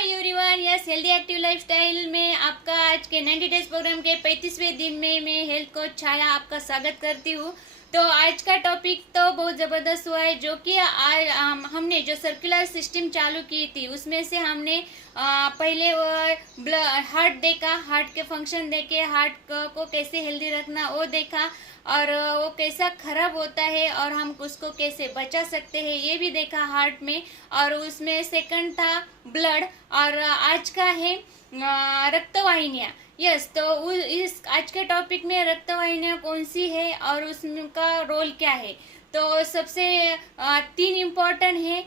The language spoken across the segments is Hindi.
Hi everyone, yes healthy active lifestyle में आपका आज के 90 डेज प्रोग्राम के 35वें दिन में मैं हेल्थ कोच छाया आपका स्वागत करती हूँ। तो आज का टॉपिक तो बहुत ज़बरदस्त हुआ है, जो कि आज हमने जो सर्कुलर सिस्टम चालू की थी उसमें से हमने पहले वो हार्ट देखा, हार्ट के फंक्शन देखे, हार्ट को कैसे हेल्दी रखना वो देखा, और वो कैसा खराब होता है और हम उसको कैसे बचा सकते हैं ये भी देखा हार्ट में। और उसमें सेकंड था ब्लड, और आज का है रक्तवाहिनियाँ। यस, तो इस आज के टॉपिक में रक्तवाहिनियाँ कौन सी है और उसका रोल क्या है। तो सबसे तीन इम्पोर्टेंट है,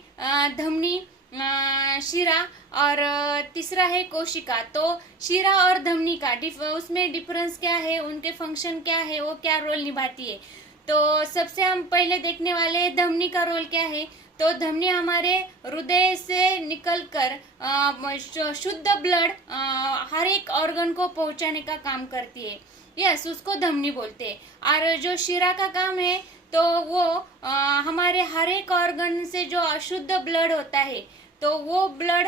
धमनी, शिरा और तीसरा है कोशिका। तो शिरा और धमनी का उसमें डिफरेंस क्या है, उनके फंक्शन क्या है, वो क्या रोल निभाती है। तो सबसे हम पहले देखने वाले हैं धमनी का रोल क्या है। तो धमनी हमारे हृदय से निकलकर शुद्ध ब्लड हर एक ऑर्गन को पहुंचाने का काम करती है। यस, उसको धमनी बोलते हैं। और जो शिरा का काम है तो वो हमारे हर एक ऑर्गन से जो अशुद्ध ब्लड होता है तो वो ब्लड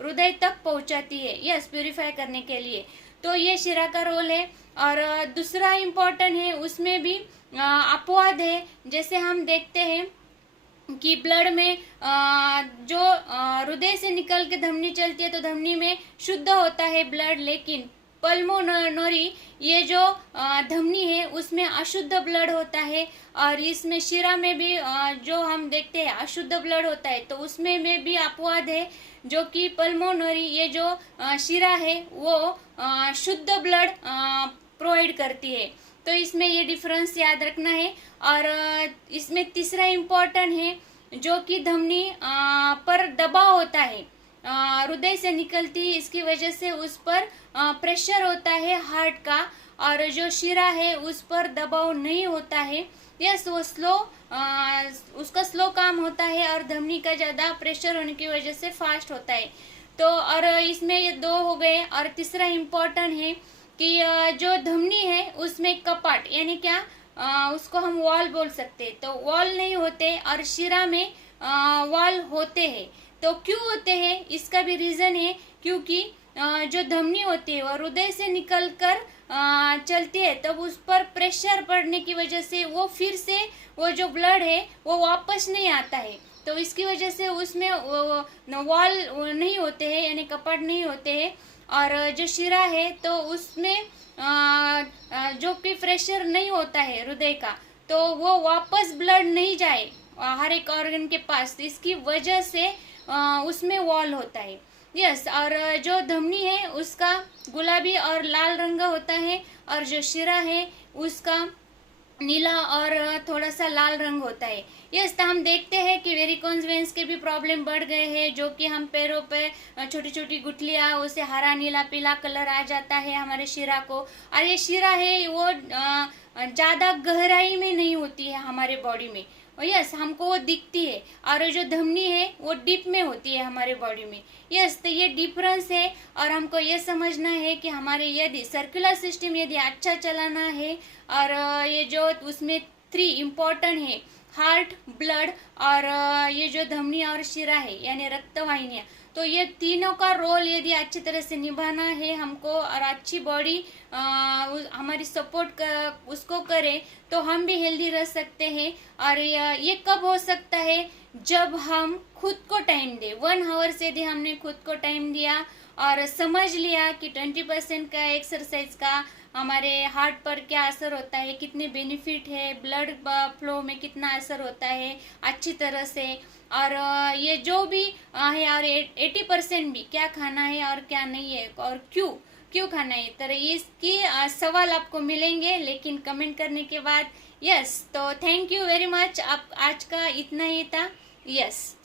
हृदय तक पहुंचाती है, यस, प्यूरिफाई करने के लिए। तो ये शिरा का रोल है। और दूसरा इम्पोर्टेंट है, उसमें भी अपवाद है। जैसे हम देखते हैं कि ब्लड में जो हृदय से निकल के धमनी चलती है तो धमनी में शुद्ध होता है ब्लड, लेकिन पल्मोनरी ये जो धमनी है उसमें अशुद्ध ब्लड होता है। और इसमें शिरा में भी जो हम देखते हैं अशुद्ध ब्लड होता है, तो उसमें में भी अपवाद है, जो कि पल्मोनरी ये जो शिरा है वो शुद्ध ब्लड प्रोवाइड करती है। तो इसमें ये डिफरेंस याद रखना है। और इसमें तीसरा इम्पोर्टेंट है, जो कि धमनी पर दबाव होता है, हृदय से निकलती, इसकी वजह से उस पर प्रेशर होता है हार्ट का, और जो शिरा है उस पर दबाव नहीं होता है। यस, वो उसका स्लो काम होता है, और धमनी का ज़्यादा प्रेशर होने की वजह से फास्ट होता है। तो और इसमें ये दो हो गए। और तीसरा इम्पोर्टेंट है कि जो धमनी है उसमें कपाट यानी क्या, उसको हम वॉल बोल सकते हैं, तो वॉल नहीं होते, और शिरा में वॉल होते हैं। तो क्यों होते हैं, इसका भी रीज़न है, क्योंकि जो धमनी होती है वो हृदय से निकलकर चलती है, तब उस पर प्रेशर पड़ने की वजह से वो फिर से वो जो ब्लड है वो वापस नहीं आता है। तो इसकी वजह से उसमें वॉल नहीं होते हैं, यानी कपाट नहीं होते हैं। और जो शिरा है तो उसमें जो कि प्रेशर नहीं होता है हृदय का, तो वो वापस ब्लड नहीं जाए हर एक ऑर्गन के पास, तो इसकी वजह से उसमें वॉल होता है। यस, और जो धमनी है उसका गुलाबी और लाल रंग होता है, और जो शिरा है उसका नीला और थोड़ा सा लाल रंग होता है। यस, तो हम देखते हैं कि वेरिकोन्स वेन्स के भी प्रॉब्लम बढ़ गए हैं, जो कि हम पैरों पे छोटी छोटी गुठलियाँ, उसे हरा नीला पीला कलर आ जाता है हमारे शिरा को। और ये शिरा है वो ज़्यादा गहराई में नहीं होती है हमारे बॉडी में, यस, हमको वो दिखती है। और जो धमनी है वो डीप में होती है हमारे बॉडी में। यस, तो ये डिफरेंस है। और हमको ये समझना है कि हमारे यदि सर्कुलर सिस्टम यदि अच्छा चलाना है, और ये जो उसमें 3 इम्पोर्टेंट है, हार्ट, ब्लड और ये जो धमनी और शिरा है यानी रक्तवाहिनियाँ, तो ये तीनों का रोल यदि अच्छी तरह से निभाना है हमको, और अच्छी बॉडी हमारी सपोर्ट उसको करे, तो हम भी हेल्दी रह सकते हैं। और ये कब हो सकता है, जब हम खुद को टाइम दें। 1 आवर से यदि हमने खुद को टाइम दिया और समझ लिया कि 20% का एक्सरसाइज का हमारे हार्ट पर क्या असर होता है, कितने बेनिफिट है, ब्लड फ्लो में कितना असर होता है अच्छी तरह से, और ये जो भी है, और 80% भी क्या खाना है और क्या नहीं है, और क्यों खाना है, तरह इसकी सवाल आपको मिलेंगे, लेकिन कमेंट करने के बाद। यस, तो थैंक यू वेरी मच। आप आज का इतना ही था। यस।